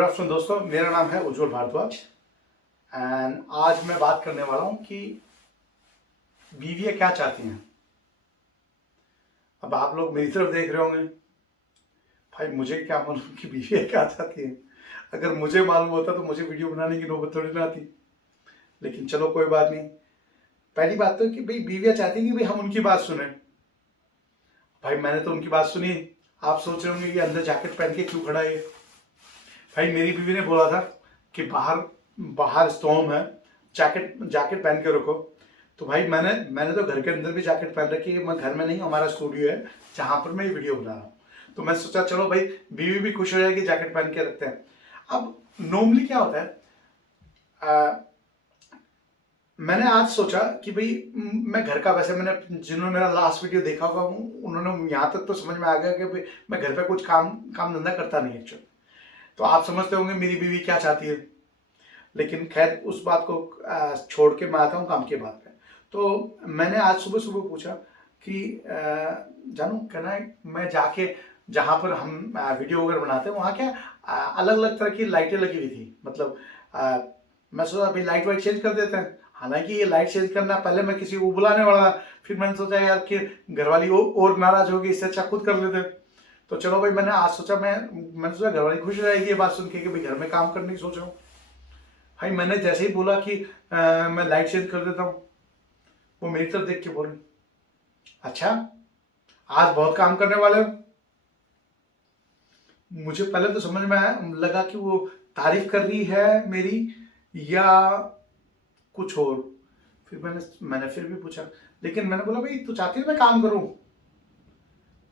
Good afternoon दोस्तों, मेरा नाम है उज्जवल भारद्वाज एंड आज मैं बात करने वाला हूं कि बीवियां क्या चाहती हैं। अब आप लोग मेरी तरफ देख रहे होंगे, भाई मुझे क्या मालूम कि बीवियां क्या चाहती हैं। अगर मुझे मालूम होता तो मुझे वीडियो बनाने की नौबत थोड़ी ना आती। लेकिन चलो कोई बात नहीं। पहली बात तो कि भाई बीवियां चाहती हैं कि भाई हम उनकी बात सुने। भाई मैंने तो उनकी बात सुनी। आप सोच रहे होंगे कि अंदर जैकेट पहन के क्यों खड़ा है ये। भाई मेरी बीवी ने बोला था कि बाहर बाहर स्टॉर्म है, जैकेट जैकेट पहन के रखो। तो भाई मैंने मैंने तो घर के अंदर भी जैकेट पहन रखी है। मैं घर में नहीं, हमारा स्टूडियो है जहां पर मैं ये वीडियो बना रहा हूँ। तो मैं सोचा चलो भाई बीवी भी खुश हो जाएगी, जैकेट पहन के रखते हैं। अब नॉर्मली क्या होता है, मैंने आज सोचा कि भाई मैं घर का, वैसे मैंने जिन्होंने मेरा लास्ट वीडियो देखा होगा उन्होंने यहाँ तक तो समझ में आ गया कि भाई मैं घर पे कुछ काम काम धंधा करता नहीं एक्चुअली। तो आप समझते होंगे मेरी बीवी क्या चाहती है। लेकिन खैर उस बात को छोड़ के मैं आता हूँ काम की बात पे। तो मैंने आज सुबह सुबह पूछा कि जानू कहना है, मैं जाके जहाँ पर हम वीडियो वगैरह बनाते हैं वहाँ क्या अलग अलग तरह की लाइटें लगी हुई थी। मतलब मैं सोचा अभी लाइट वाइट चेंज कर देते हैं। हालांकि ये लाइट चेंज करना, पहले मैं किसी को बुलाने वाला था, फिर मैंने सोचा यार कि घरवाली और नाराज होगी, इससे अच्छा खुद कर लेते। तो चलो भाई मैंने आज सोचा, मैंने सोचा घरवाली खुश हो जाएगी ये बात सुन के कि भाई घर में काम करने की सोच रहा हूँ। भाई मैंने जैसे ही बोला कि मैं लाइट चेंज कर देता हूँ, वो मेरी तरफ देख के बोले अच्छा आज बहुत काम करने वाले हो। मुझे पहले तो समझ में लगा कि वो तारीफ कर रही है मेरी या कुछ और। फिर मैंने फिर भी पूछा, लेकिन मैंने बोला भाई तू चाहती है मैं काम करूं।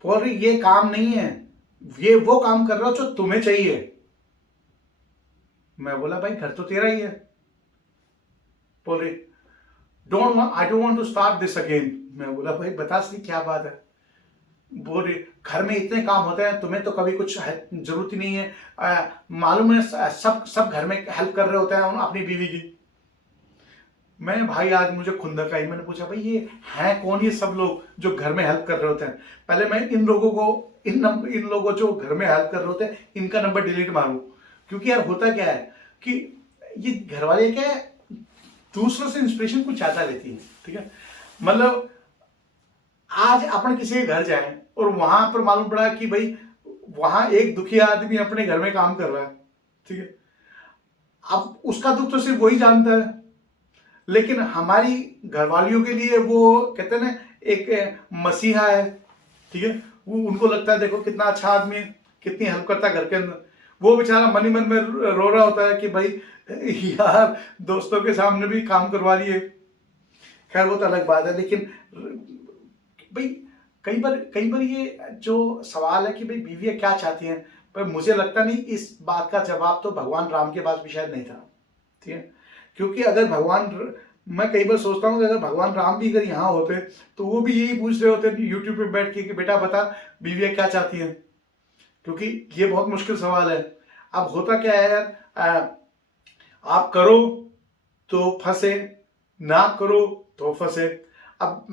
बोल रही ये काम नहीं है, ये वो काम कर रहा हो जो तुम्हें चाहिए। मैं बोला भाई घर तो तेरा ही है। बोल रही I don't want to start this again. मैं बोला भाई बता सी क्या बात है। बोल रही घर में इतने काम होते हैं, तुम्हें तो कभी कुछ जरूरत ही नहीं है। मालूम है सब सब घर में हेल्प कर रहे होते हैं अपनी बीवी की। मैं भाई आज मुझे खुंदक आई। मैंने पूछा भाई ये है कौन ये सब लोग जो घर में हेल्प कर रहे होते हैं। पहले मैं इन लोगों को इन लोगों जो घर में हेल्प कर रहे होते हैं इनका नंबर डिलीट मारूं। क्योंकि यार होता क्या है कि ये घर वाले क्या है, दूसरों से इंस्पिरेशन कुछ ज्यादा लेती है। ठीक है, मतलब आज अपन किसी के घर जाए और वहां पर मालूम पड़ा कि भाई वहां एक दुखी आदमी अपने घर में काम कर रहा है। ठीक है, अब उसका दुख तो सिर्फ वही जानता है, लेकिन हमारी घरवालियों के लिए वो कहते हैं ना एक मसीहा है। ठीक है, वो उनको लगता है देखो कितना अच्छा आदमी है, कितनी हेल्प करता है घर के अंदर। वो बेचारा मन ही मन में रो रहा होता है कि भाई यार दोस्तों के सामने भी काम करवा रही है। खैर वो तो अलग बात है। लेकिन भाई कई बार ये जो सवाल है कि भाई बीवियां क्या चाहती हैं, पर मुझे लगता नहीं इस बात का जवाब तो भगवान राम के पास भी शायद नहीं था। ठीक है, क्योंकि अगर मैं कई बार सोचता हूँ कि अगर भगवान राम भी अगर यहाँ होते तो वो भी यही पूछ रहे होते यूट्यूब पे बैठ के कि बेटा बता बीवियां क्या चाहती हैं। क्योंकि ये बहुत मुश्किल सवाल है। अब होता क्या है यार, आप करो तो फंसे, ना करो तो फंसे। अब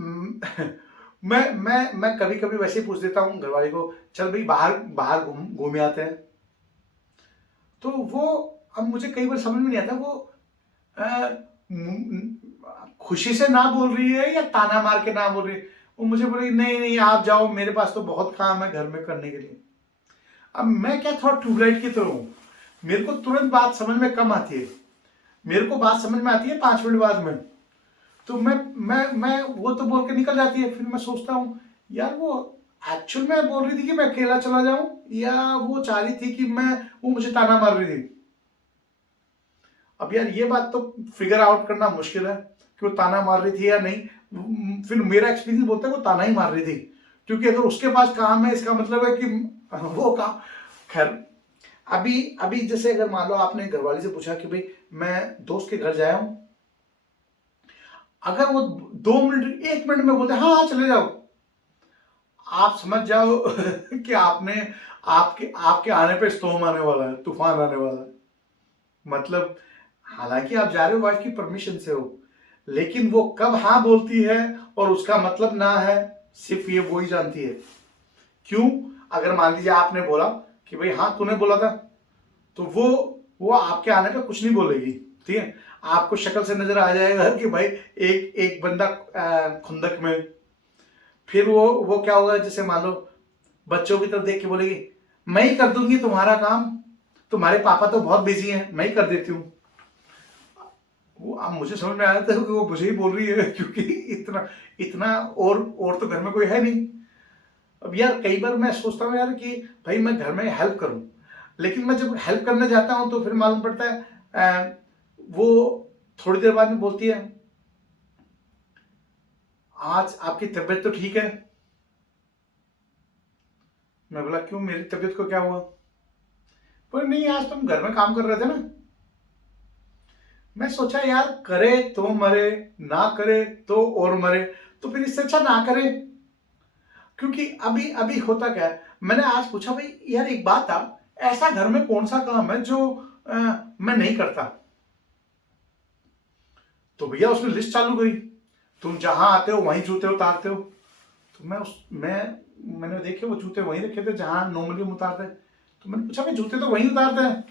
मैं कभी कभी वैसे ही पूछ देता हूँ घरवाली को, चल भाई बाहर बाहर घूमे आते हैं। तो वो, अब मुझे कई बार समझ में नहीं आता वो खुशी से ना बोल रही है या ताना मार के ना बोल रही है। वो मुझे बोल रही नहीं नहीं आप जाओ, मेरे पास तो बहुत काम है घर में करने के लिए। अब मैं क्या थोड़ा ट्यूबलाइट की तरह हूं, मेरे को तुरंत बात समझ में कम आती है। मेरे को बात समझ में आती है 5 मिनट बाद में। तो मैं वो तो बोल के निकल जाती है। फिर मैं सोचता हूँ यार वो एक्चुअल में बोल रही थी कि मैं अकेला चला जाऊं या वो चाह रही थी कि वो मुझे ताना मार रही थी। अब यार ये बात तो फिगर आउट करना मुश्किल है कि वो ताना मार रही थी या नहीं। फिर मेरा एक्सपीरियंस बोलता है वो ताना ही मार रही थी, क्योंकि अगर उसके पास काम है इसका मतलब है कि वो काम। खैर अभी अभी जैसे अगर मान लो आपने घरवाली से पूछा कि भाई मैं दोस्त के घर जाया हूं, अगर वो 2 मिनट 1 मिनट में बोलते हाँ हाँ चले जाओ, आप समझ जाओ कि आपके आपके आने पे स्टॉर्म आने वाला है, तूफान आने वाला है। मतलब हालांकि आप जा रहे हो वाइफ की परमिशन से हो, लेकिन वो कब हाँ बोलती है और उसका मतलब ना है, सिर्फ ये वो ही जानती है। क्यों? अगर मान लीजिए आपने बोला कि भाई हाँ तूने बोला था, तो वो आपके आने पे कुछ नहीं बोलेगी, ठीक है। आपको शक्ल से नजर आ जाएगा कि भाई एक एक बंदा खुंदक में। फिर वो क्या होगा, जैसे मान लो बच्चों की तरफ देख के बोलेगी मैं ही कर दूंगी तुम्हारा काम, तुम्हारे पापा तो बहुत बिजी हैं, मैं ही कर देती हूँ। वो अब मुझे समझ में आया था कि वो मुझे ही बोल रही है, क्योंकि इतना इतना और तो घर में कोई है नहीं। अब यार कई बार मैं सोचता हूँ यार कि भाई मैं घर में हेल्प करूँ, लेकिन मैं जब हेल्प करने जाता हूँ तो फिर मालूम पड़ता है वो थोड़ी देर बाद में बोलती है आज आपकी तबीयत तो ठीक है। मैं बोला क्यों, मेरी तबीयत को क्या हुआ? बोले नहीं, आज तुम घर में काम कर रहे थे ना। मैं सोचा यार करे तो मरे, ना करे तो और मरे, तो फिर इससे अच्छा ना करे। क्योंकि अभी अभी होता क्या है, मैंने आज पूछा भाई यार एक बात था, ऐसा घर में कौन सा काम है जो मैं नहीं करता? तो भैया उसने लिस्ट चालू करी, तुम जहां आते हो वहीं जूते उतारते हो। तो मैंने देखे वो जूते वहीं रखे थे जहां नॉर्मली हम उतारते हैं। तो मैंने पूछा भाई जूते तो वहीं उतारते हैं,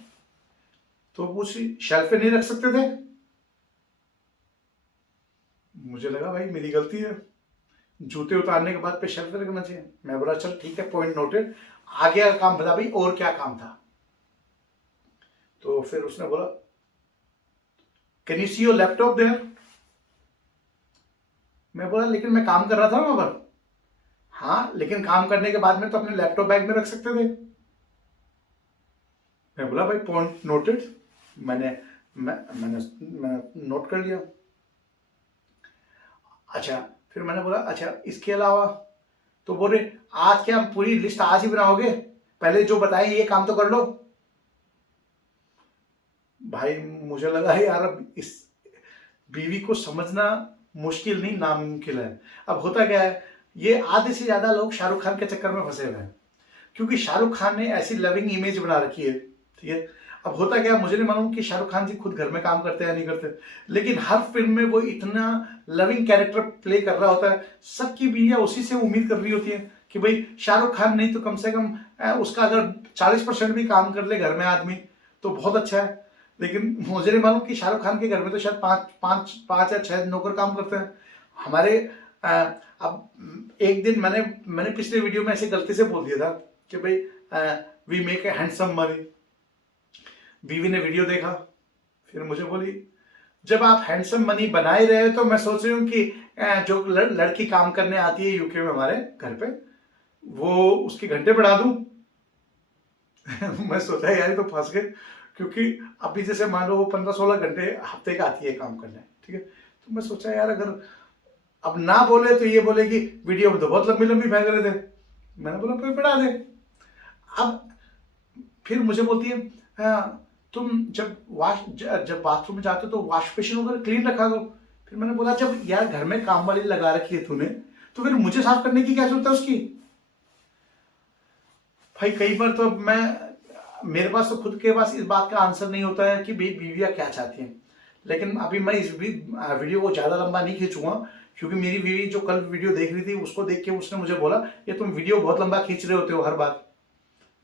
तो पूछी शेल्फ पे नहीं रख सकते थे? मुझे लगा भाई मेरी गलती है, जूते उतारने के बाद पे शेल्फ पे रखना चाहिए। मैं बोला चल ठीक है, पॉइंट नोटेड, आगे का काम बता भाई और क्या काम था। तो फिर उसने बोला can you see your laptop there? मैं बोला लेकिन मैं काम कर रहा था वहां पर। हाँ लेकिन काम करने के बाद में तो अपने लैपटॉप बैग में रख सकते थे। मैं बोला भाई पॉइंट नोटेड, मैंने मैंने नोट कर लिया। अच्छा, फिर मैंने बोला अच्छा इसके अलावा? तो बोले आज क्या पूरी लिस्ट आज ही बनाओगे, पहले जो बताए ये काम तो कर लो। भाई मुझे लगा यार अब इस बीवी को समझना मुश्किल नहीं नामुमकिन है। अब होता क्या है, ये आधे से ज्यादा लोग शाहरुख खान के चक्कर में फंसे हुए हैं, क्योंकि शाहरुख खान ने ऐसी लविंग इमेज बना रखी है, ठीक है। अब होता क्या, मुझे नहीं मालूम कि शाहरुख खान जी खुद घर में काम करते हैं या नहीं करते, लेकिन हर फिल्म में वो इतना लविंग कैरेक्टर प्ले कर रहा होता है, सबकी बीवियां उसी से उम्मीद कर रही होती है कि भाई शाहरुख खान नहीं तो कम से कम उसका अगर 40% भी काम कर ले घर में आदमी तो बहुत अच्छा है। लेकिन मुझे नहीं मालूम कि शाहरुख खान के घर में तो शायद पांच पांच पांच या 6 नौकर काम करते हैं। हमारे अब एक दिन मैंने पिछले वीडियो में ऐसे गलती से बोल दिया था कि भाई we make a handsome money. बीवी ने वीडियो देखा, फिर मुझे बोली जब आप हैंडसम मनी बना ही रहे हो तो मैं सोच रही हूँ कि जो लड़की काम करने आती है यूके में हमारे घर पे, वो उसके घंटे बढ़ा दूं। मैं सोचा यार ये तो फंस गए, क्योंकि अभी जैसे मान लो वो 15-16 घंटे हफ्ते का आती है काम करने, ठीक है। तो मैं सोचा यार अगर अब ना बोले तो ये बोलेगी वीडियो में तो बहुत लंबी लंबी फेंक रहे थे। मैंने बोला फिर बढ़ा दे। अब फिर मुझे बोलती है तुम जब बाथरूम में जाते हो तो वॉश बेसिन वगैरह क्लीन रखा करो। फिर मैंने बोला जब यार घर में काम वाली लगा रखी है तूने, तो फिर मुझे साफ करने की क्या जरूरत है उसकी? भाई कई बार तो मेरे पास तो खुद के पास इस बात का आंसर नहीं होता है कि बीवियां क्या चाहती हैं। लेकिन अभी मैं इस वीडियो को ज्यादा लंबा नहीं खींचूंगा, क्योंकि मेरी बीवी जो कल वीडियो देख रही थी उसको देख के उसने मुझे बोला ये तुम वीडियो बहुत लंबा खींच रहे होते हो हर बार।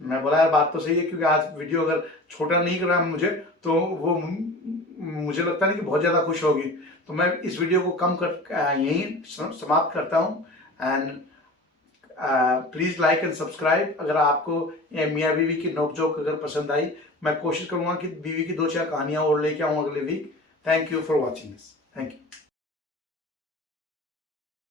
मैं बोला यार बात तो सही है, क्योंकि आज वीडियो अगर छोटा नहीं कर रहा मुझे तो वो मुझे लगता नहीं कि बहुत ज़्यादा खुश होगी। तो मैं इस वीडियो को कम कर यहीं समाप्त करता हूँ। And please like and subscribe. अगर आपको मियाँ बीवी की नोकझोंक अगर पसंद आई, मैं कोशिश करूँगा कि बीवी की 2-4 कहानियाँ और लेके आऊँ अगले week. Thank you for watching this. Thank you.